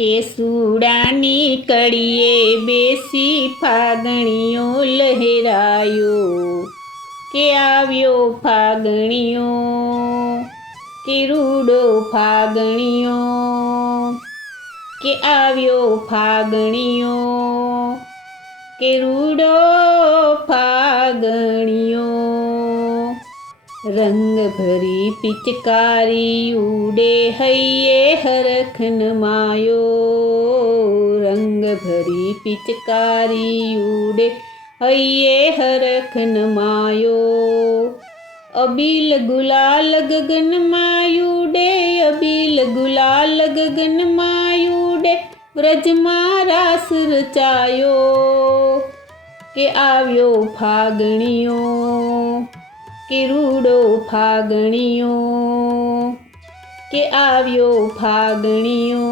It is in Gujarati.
કેસુડાની કડીએ બેસી ફાગણીઓ લહેરાયો, કે આવ્યો ફાગણીઓ, કે રૂડો ફાગણીઓ, કે આવ્યો ફાગણીઓ, કે રૂડો ફાગણીઓ। રંગ ભરી પિચકારી ઉડે હૈયે હરખન માયો, રંગ ભરી પિચકારી ઉડે હૈયે હરખન માયો। અબીલ ગુલાલ ગગનમાં ઉડે, અબીલ ગુલાલ ગગનમાં ઉડે, વ્રજમાં રાસ રચાયો, કે આવ્યો ફાગણીઓ, કે રૂડો ફાગણીઓ, કે આવ્યો ફાગણીઓ।